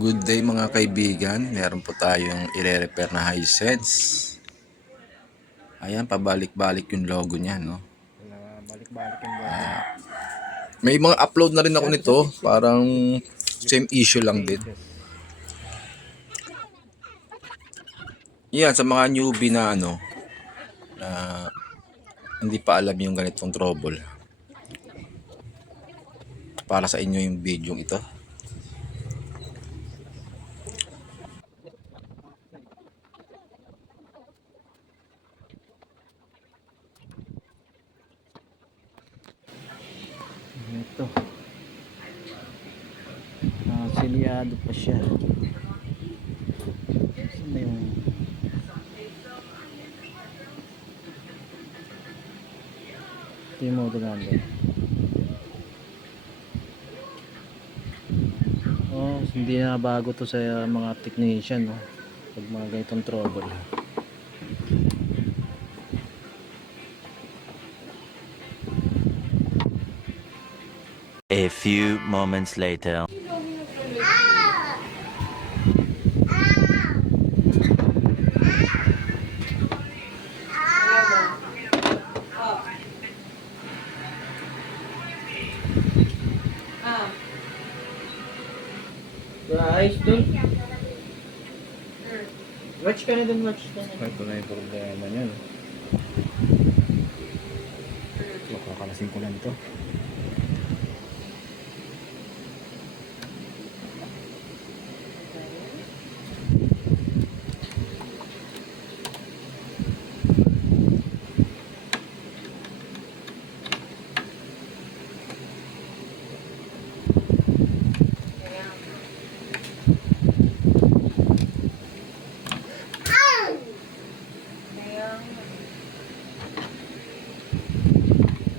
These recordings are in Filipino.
Good day mga kaibigan, meron po tayong ire-repair na Hisense. Ayan, pabalik-balik yung logo niya, no? May mga upload na rin ako nito, parang same issue lang din. Yan, sa mga newbie na na hindi pa alam yung ganitong trouble. Para sa inyo yung video ito. Ito. Silyado pa siya. Saan na yung... Ito yung model number. Hindi na bago to sa mga technician, no? Pag mga ganitong trouble. A few moments later. Ayos dun. Watch ka na dun, watch ka na. Ito na yung problema niyan. Makakalasin ko lang ito.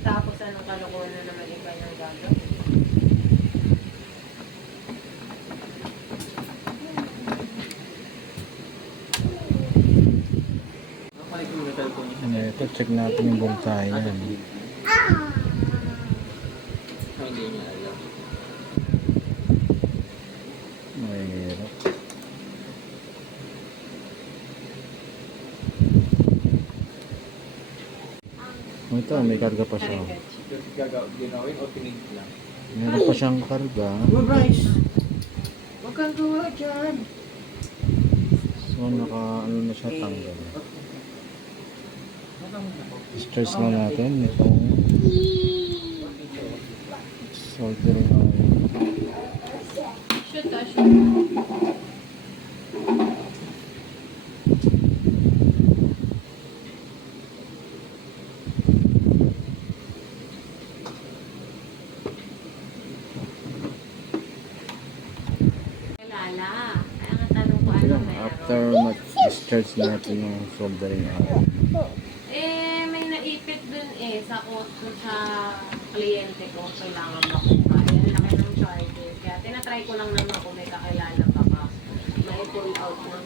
Tapos anong kalokohan na naman iba ng gagawin? Ito, check natin yung voltahe niya. Hindi niya alam. Mahirap. Ito, may karga pa siya. Ginawin o tinig lang? Meron pa siyang karga. Bryce! Huwag kang gawa dyan! So, ano na siya, tanggal. Stress na natin itong soldering oil. Shoot, shoot. Kilala. Kaya nga tanong ko ano meron. After mag-discharge natin yung soldering oil. May naipit dun sa kliyente ko. Kailangan makuha. Yan, laki ng charges. Kaya tinatry ko lang naman kung may kakilala pa ka. Mai-pull out na.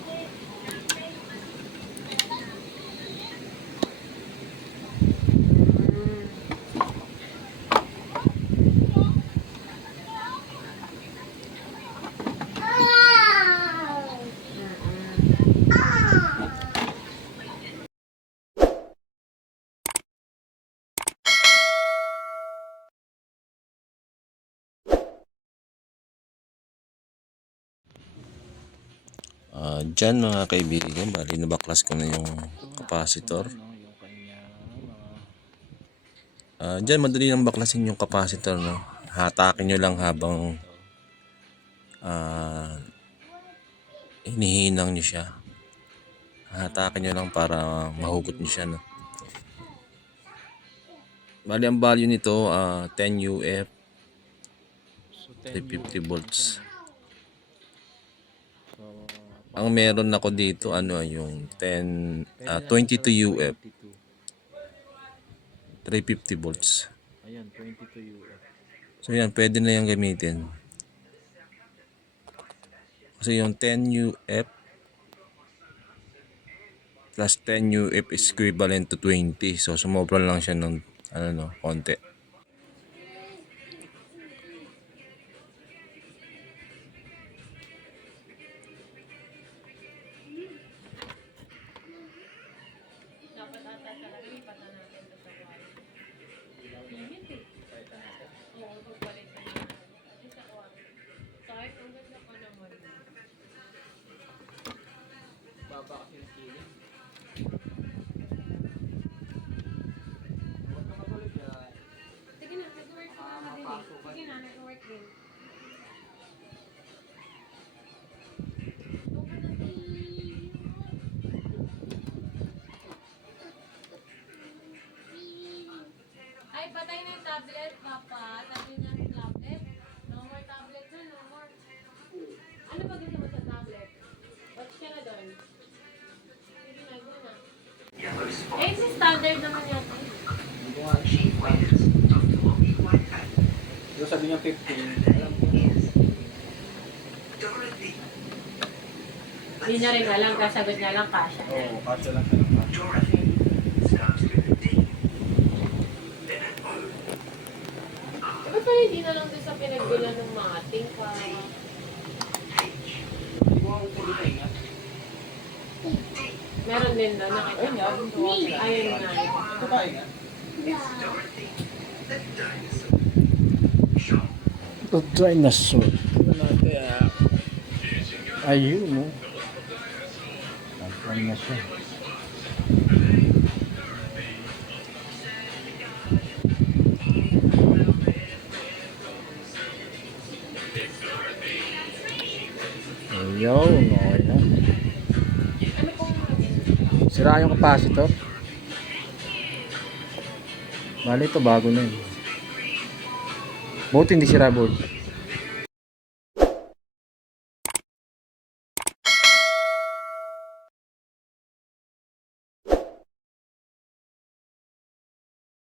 Dyan mga kaibigan, bali nabaklas ko na yung capacitor. Dyan madali nang baklasin yung capacitor, no? Hatakin nyo lang habang hinihinang nyo siya. Hatakin nyo lang para mahugot nyo siya, no? Bali ang value nito 10 UF 350 volts. Ang meron ako dito yung 22 UF 350 volts. Ayan, 22 UF. So yan, pwede na yan gamitin. Kasi yung 10 UF plus 10 UF is equivalent to 20. So sumobra lang siya ng konti. sabi niya 15. Alam ko. Hindi na rin alam, kasagot niya lang kasha. Oo, kasya lang siya ng kasya. Ba't pala hindi na lang din sa pinagbilan ng mga tingka? Hindi ko ako kulitay nga. Meron din daw, nakita Ayun nga, ko. tuwa sila. Ayun nga. Ito tayo nga. The dinosaur. Ayun, no? Tagpan na siya. Ayun, okay na. Sira yung capacitor. Bali ito, bago na yun. Buti hindi sira board.